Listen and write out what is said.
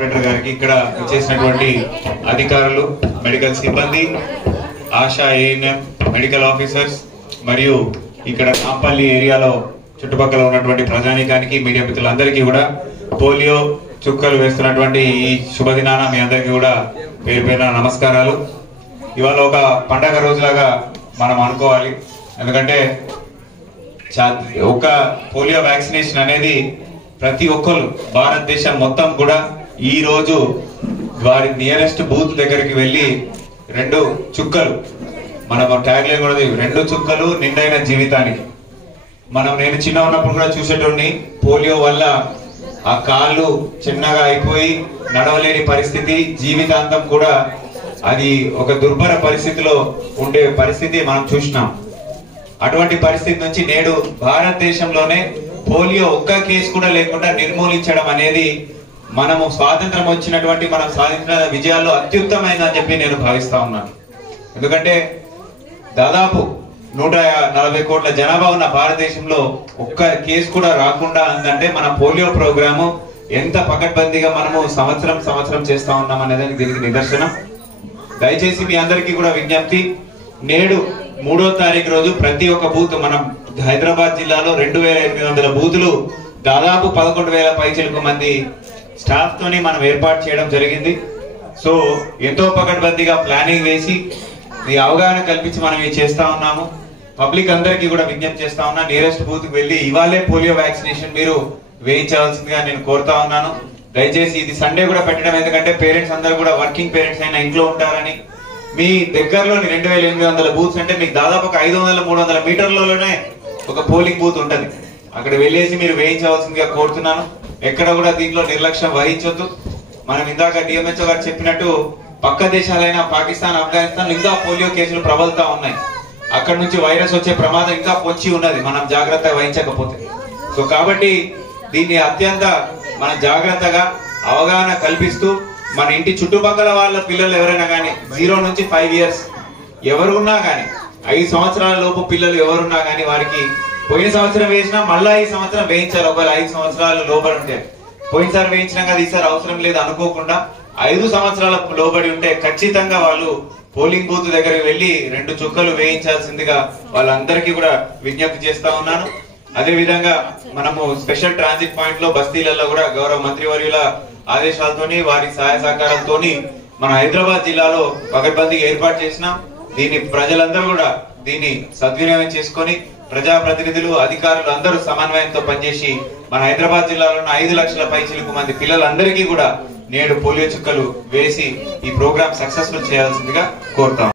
Corporator గారికి, ఇక్కడ చేసినటువంటి అధికారులు, మెడికల్ సిబ్బంది, ఆశా ఏఎన్ఎం, మెడికల్ ఆఫీసర్స్ మరియు ఇక్కడ కాంపల్లి ఏరియాలో చుట్టుపక్కల ఉన్నటువంటి ప్రజానీకానికి, మీడియా మిత్రులందరికీ కూడా పోలియో చుక్కలు వేస్తున్నటువంటి ఈ శుభదినాన మీ అందరికీ కూడా పేరు పేరున నమస్కారాలు. ఇవాళ ఒక పండగ రోజులాగా మనం అనుకోవాలి. ఎందుకంటే ఒక పోలియో వ్యాక్సినేషన్ అనేది ప్రతి ఒక్కరు భారతదేశం మొత్తం కూడా ఈ రోజు వారి నియరెస్ట్ బూత్ దగ్గరికి వెళ్ళి 2 చుక్కలు, మనం ట్యాగ్ లైన్ కూడా 2 చుక్కలు నిండైన జీవితానికి. నేను చిన్న ఉన్నప్పుడు కూడా చూసేటోడిని, పోలియో వల్ల ఆ కాళ్ళు చిన్నగా అయిపోయి నడవలేని పరిస్థితి, జీవితాంతం కూడా అది ఒక దుర్భర పరిస్థితిలో ఉండే పరిస్థితి మనం చూసినాం. అటువంటి పరిస్థితి నుంచి నేడు భారతదేశంలోనే పోలియో ఒక్క కేసు కూడా లేకుండా నిర్మూలించడం అనేది మనము స్వాతంత్రం వచ్చినటువంటి మనం సాధించిన విజయాల్లో అత్యుత్తమైందని చెప్పి నేను భావిస్తా ఉన్నాను. ఎందుకంటే దాదాపు 140 కోట్ల జనాభా ఉన్న భారతదేశంలో ఒక్క కేసు కూడా రాకుండా ఉందంటే మన పోలియో ప్రోగ్రాము ఎంత పకడ్బందీగా మనము సంవత్సరం చేస్తా ఉన్నాం అనేది దీనికి నిదర్శనం. దయచేసి మీ అందరికీ కూడా విజ్ఞప్తి, నేడు 3వ తారీఖు రోజు ప్రతి ఒక్క బూత్, మనం హైదరాబాద్ జిల్లాలో 2800 బూతులు, దాదాపు 11,000 పైచిలకు మంది స్టాఫ్ తోని మనం ఏర్పాటు చేయడం జరిగింది. సో ఎంతో పకడ్బందీగా ప్లానింగ్ వేసి ఈ అవగాహన కల్పించి మనం ఇది చేస్తా ఉన్నాము. పబ్లిక్ అందరికీ కూడా విజ్ఞప్తి చేస్తా ఉన్నా, నియరెస్ట్ బూత్ కి వెళ్ళి ఇవాళే పోలియో వ్యాక్సినేషన్ మీరు వేయించవలసిందిగా నేను కోరుతా ఉన్నాను. దయచేసి ఇది సండే కూడా పెట్టడం, ఎందుకంటే పేరెంట్స్ అందరూ కూడా వర్కింగ్ పేరెంట్స్ అయినా ఇంట్లో ఉంటారని. మీ దగ్గరలోని 2800 బూత్స్ అంటే మీకు దాదాపు ఒక 500-300 మీటర్లలోనే ఒక పోలింగ్ బూత్ ఉంటది. అక్కడ వెళ్ళేసి మీరు వేయించవలసిందిగా కోరుతున్నాను. ఎక్కడ కూడా దీంట్లో నిర్లక్ష్యం వహించొద్దు. మనం ఇందాక డిఎంహెచ్ఓ గారు చెప్పినట్టు పక్క దేశాలైన పాకిస్తాన్, ఆఫ్ఘనిస్తాన్ ఇంకా పోలియో కేసులు ప్రబలుతా ఉన్నాయి. అక్కడ నుంచి వైరస్ వచ్చే ప్రమాదం ఇంకా పొంచి ఉన్నది మనం జాగ్రత్త వహించకపోతే. సో కాబట్టి దీన్ని అత్యంత మన జాగ్రత్తగా అవగాహన కల్పిస్తూ మన ఇంటి చుట్టుపక్కల వాళ్ళ పిల్లలు ఎవరైనా కానీ 0 నుంచి 5 ఇయర్స్ ఎవరున్నా కానీ, 5 సంవత్సరాల లోపు పిల్లలు ఎవరున్నా కానీ వారికి పోయిన సంవత్సరం వేసినా మళ్ళా ఈ సంవత్సరం వేయించాలి. ఒకవేళ 5 సంవత్సరాలు లోబడి ఉంటే, పోయినసారి వేయించినా కదా ఈసారి అవసరం లేదు అనుకోకుండా 5 సంవత్సరాల లోబడి ఉంటే ఖచ్చితంగా వాళ్ళు పోలింగ్ బూత్ దగ్గరికి వెళ్లి 2 చుక్కలు వేయించాల్సిందిగా వాళ్ళందరికీ కూడా విజ్ఞప్తి చేస్తా ఉన్నాను. అదే విధంగా మనము స్పెషల్ ట్రాన్సిట్ పాయింట్ లో బస్తీలలో కూడా గౌరవ మంత్రివర్యుల ఆదేశాలతోని వారి సహాయ సహకారాలతోని మన హైదరాబాద్ జిల్లాలో పకడ్బందీగా ఏర్పాటు చేసినాం. దీన్ని ప్రజలందరూ కూడా దీన్ని సద్వినియోగం చేసుకొని, ప్రజాప్రతినిధులు, అధికారులు అందరూ సమన్వయంతో పనిచేసి మన హైదరాబాద్ జిల్లాలో 5 లక్షల పైచిలకు మంది పిల్లలందరికీ కూడా నేడు పోలియో చుక్కలు వేసి ఈ ప్రోగ్రామ్ సక్సెస్ఫుల్ చేయాల్సిందిగా కోరుతాం.